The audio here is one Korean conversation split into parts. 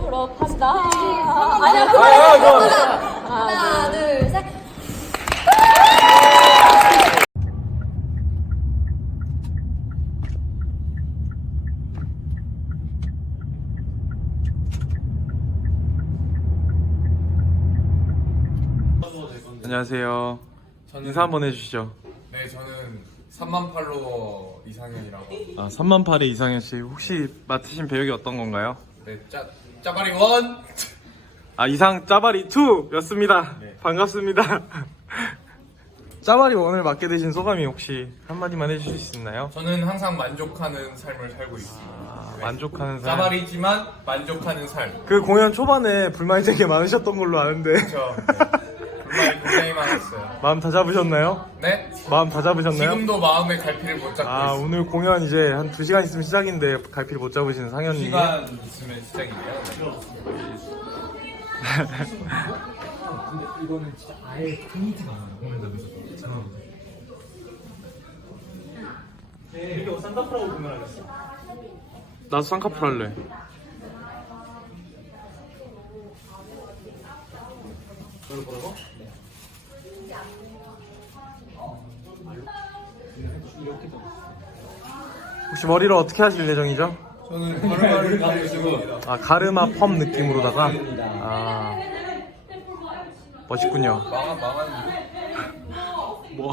졸업한다. 아니야, 그만. 아, 그만. 하나, 둘, 셋. 안녕하세요. 저는 인사 한번 해주시죠. 네 저는 3만 팔로워 이상현이라고 아, 3만 8의 이상현 씨 혹시 맡으신 배역이 어떤 건가요? 네 짜, 짜바리 원 아 이상 짜바리 2였습니다. 네. 반갑습니다. 짜바리 1을 맡게 되신 소감이 혹시 한마디만 해주실 수 있나요? 저는 항상 만족하는 삶을 살고 있습니다 아, 네. 만족하는 삶. 짜바리지만 만족하는 삶 그 공연 초반에 불만이 되게 많으셨던 걸로 아는데 그렇죠 네. 불만이 굉장히 많았어요. 마음 다 잡으셨나요? 네? 마음 다 잡으셨나요? 지금도 마음의 갈피를 못 잡고 아 있습니다 오늘 공연 이제 한 2시간 있으면 시작인데 갈피를 못 잡으시는 상현님. 시간 있으면 시작이에요. 나도 쌍꺼풀 할래 혹시 머리를 어떻게 하실 예정이죠? 저는 가고 있습니다 아 가르마 펌 느낌으로다가? 아 멋있군요. 망한 망한 뭐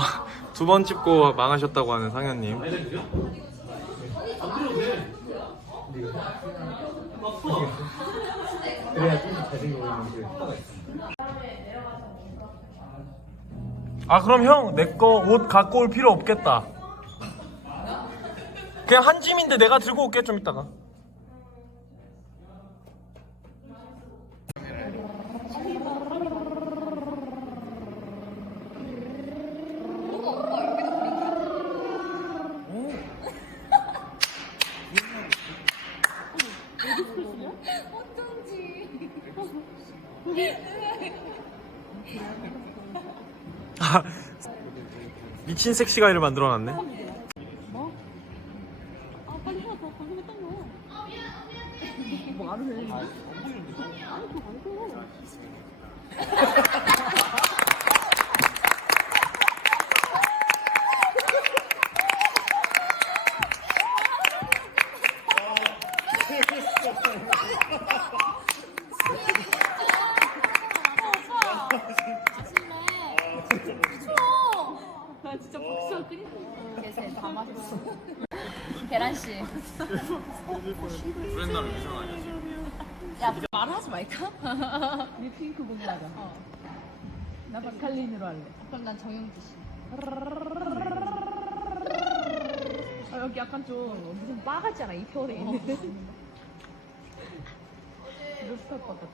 두 번 찍고 망하셨다고 하는 상현님 아 그럼 형 내 거 옷 갖고 올 필요 없겠다. 그냥 한 짐인데 내가 들고 올게 좀 이따가 아, 미친 섹시가이를 만들어놨네. 나진 짜 박수가 끓이고 계세 다 마셨어. 계란 씨. 브랜나를 위상 아니야 지금 야 말하지 말까? 네 핑크 공부하자. 어. 나 박칼린으로 할래. 그럼 난 정영지 씨. 아, 여기 약간 좀 무슨 바 같잖아 이 편에 있는. 루스탑 바 같아.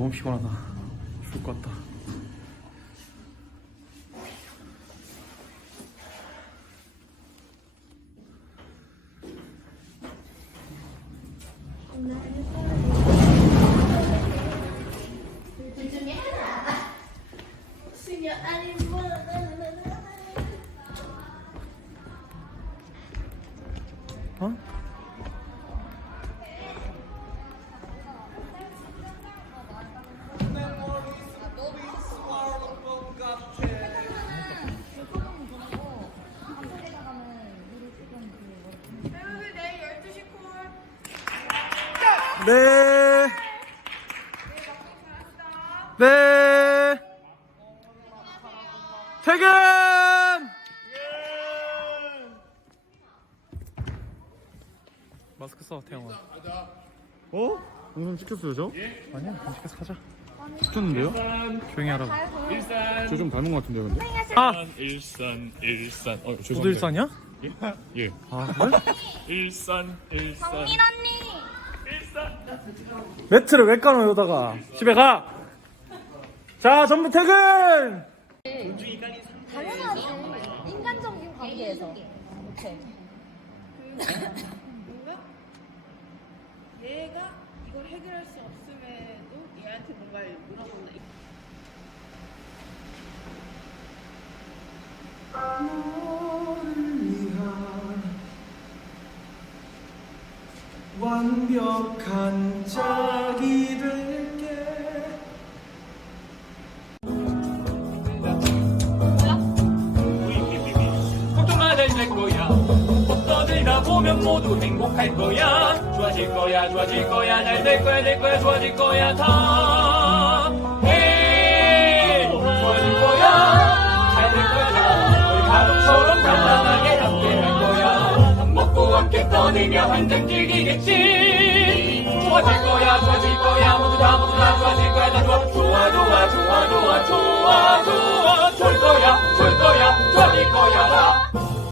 너무 피곤하다. 죽을 것 같다. 네. 네. 퇴근! 마스크 써, 태영아. 어? 영상 찍혔어요, 저? 아니야, 안 찍혔어, 가자. 찍혔는데요? 조용히 하라고. 저좀 닮은 것 같은데 근데? 아! 일산 일산 어 너도 죄송합니다 일산이야? 예 아, 그래? 일산 일산 매트를 왜 까노, 여기다가. 집에 가! 자, 전부 퇴근! 당연하지. 인간적인 관계에서. 오케이. 뭔가 얘가 이걸 해결할 수 없음에도 얘한테 뭔가를 물어본다. 완벽한 짝 모두 행복할 거야. 좋아질 거야 좋아질 거야. 잘 될 거야 될 거야 좋아질 거야. 다 헤이 좋아질 거야. 잘 될 거야 우리 가족처럼 단단하게 함께 할 거야. 밥 먹고 함께 떠들며 한잔 즐기겠지. 좋아질 거야 좋아질 거야. 모두 다 모두 다 좋아질 거야. 다 좋아. 좋아 좋아 좋아 좋아 좋아 좋아. 좋을 거야 좋을 거야. 좋아질 거야. 다